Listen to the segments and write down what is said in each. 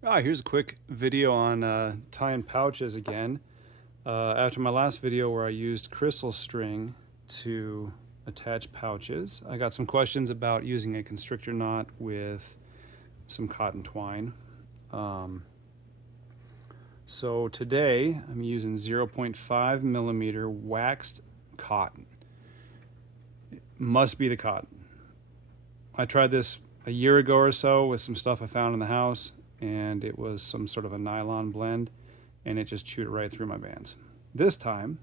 Here's a quick video on tying pouches again. After my last video where I used crystal string to attach pouches, I got some questions about using a constrictor knot with some cotton twine. So today I'm using 0.5 millimeter waxed cotton. It must be the cotton. I tried this a year ago or so with some stuff I found in the house, and it was some sort of a nylon blend, and it just chewed it right through my bands. This time,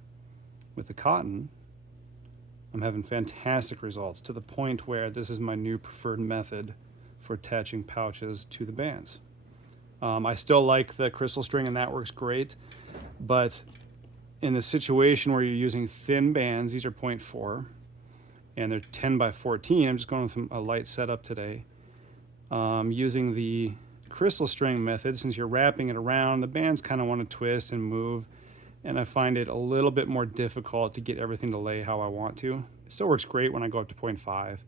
with the cotton, I'm having fantastic results to the point where this is my new preferred method for attaching pouches to the bands. I still like the crystal string, and that works great, but in the situation where you're using thin bands, these are 0.4, and they're 10 by 14. I'm just going with a light setup today. Using the crystal string method, since you're wrapping it around, the bands kind of want to twist and move, and I find it a little bit more difficult to get everything to lay how I want to. It still works great when I go up to 0.5,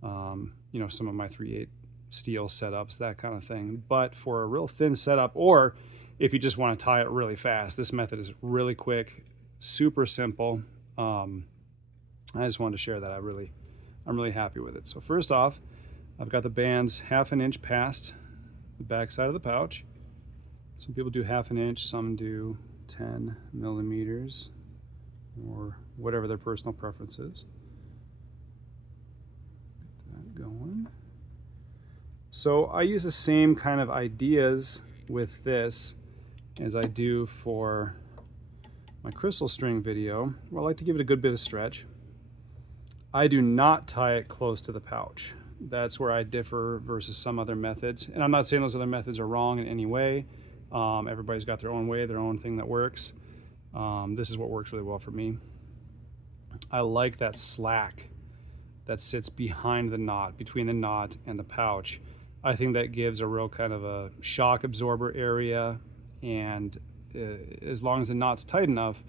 some of my 3/8 steel setups, that kind of thing. But for a real thin setup, or if you just want to tie it really fast, this method is really quick, super simple. I just wanted to share that. I'm really happy with it. So first off, I've got the bands 1/2 inch past the back side of the pouch. Some people do 1/2 inch, some do 10 millimeters, or whatever their personal preference is. Get that going. So I use the same kind of ideas with this as I do for my crystal string video, where I like to give it a good bit of stretch. I do not tie it close to the pouch. That's where I differ versus some other methods. And I'm not saying those other methods are wrong in any way. Everybody's got their own way, their own thing that works. This is what works really well for me. I like that slack that sits behind the knot, between the knot and the pouch. I think that gives a real kind of a shock absorber area, and as long as the knot's tight enough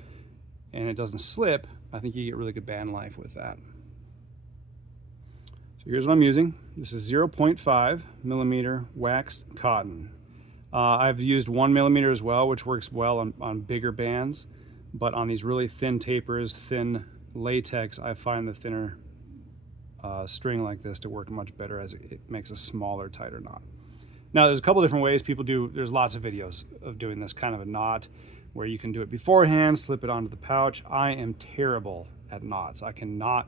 and it doesn't slip, I think you get really good band life with that. So here's what I'm using. This is 0.5 millimeter waxed cotton. I've used 1 millimeter as well, which works well on bigger bands, but on these really thin tapers, thin latex, I find the thinner string like this to work much better, as it makes a smaller, tighter knot. Now, there's a couple different ways people do. There's lots of videos of doing this kind of a knot where you can do it beforehand, slip it onto the pouch. I am terrible at knots. I cannot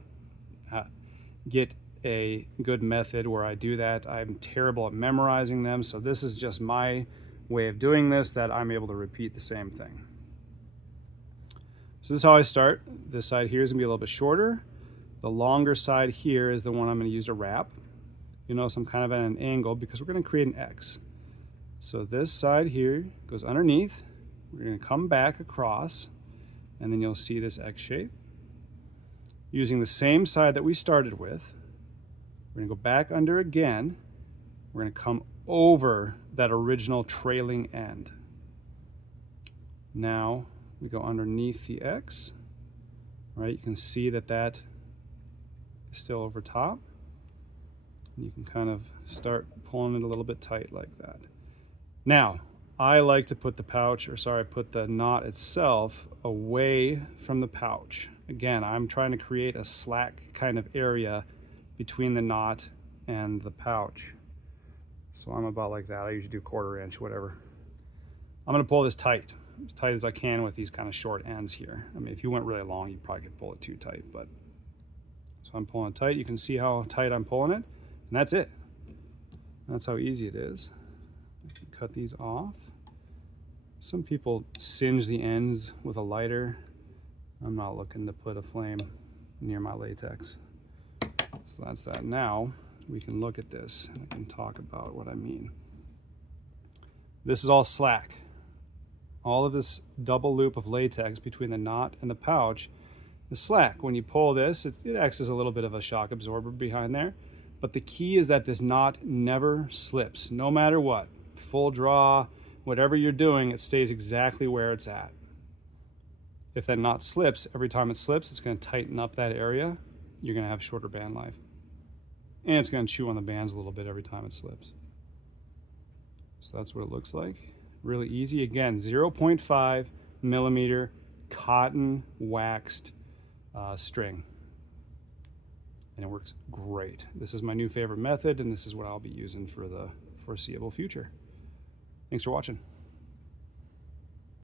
get a good method where I do that. I'm terrible at memorizing them, so this is just my way of doing this, that I'm able to repeat the same thing. So this is how I start. This side here is gonna be a little bit shorter. The longer side here is the one I'm going to use to wrap. You notice I'm kind of at an angle because we're going to create an X. So this side here goes underneath. We're going to come back across, and then you'll see this X shape. Using the same side that we started with, we're going to go back under again. We're going to come over that original trailing end. Now we go underneath the X. Right, you can see that still over top. You can kind of start pulling it a little bit tight like that. Now, I like to put put the knot itself away from the pouch. Again, I'm trying to create a slack kind of area between the knot and the pouch. So I'm about like that. I usually do 1/4 inch, whatever. I'm gonna pull this tight, as tight as I can with these kind of short ends here. I mean, if you went really long, you probably could pull it too tight, but so I'm pulling tight. You can see how tight I'm pulling it, and that's it. That's how easy it is. I can cut these off. Some people singe the ends with a lighter. I'm not looking to put a flame near my latex. So that's that. Now we can look at this and I can talk about what I mean. This is all slack. All of this double loop of latex between the knot and the pouch is slack. When you pull this, it acts as a little bit of a shock absorber behind there. But the key is that this knot never slips, no matter what. Full draw, whatever you're doing, it stays exactly where it's at. If that knot slips, every time it slips, it's going to tighten up that area. You're going to have shorter band life. And it's going to chew on the bands a little bit every time it slips. So that's what it looks like. Really easy. Again, 0.5 millimeter cotton waxed string. And it works great. This is my new favorite method, and this is what I'll be using for the foreseeable future. Thanks for watching.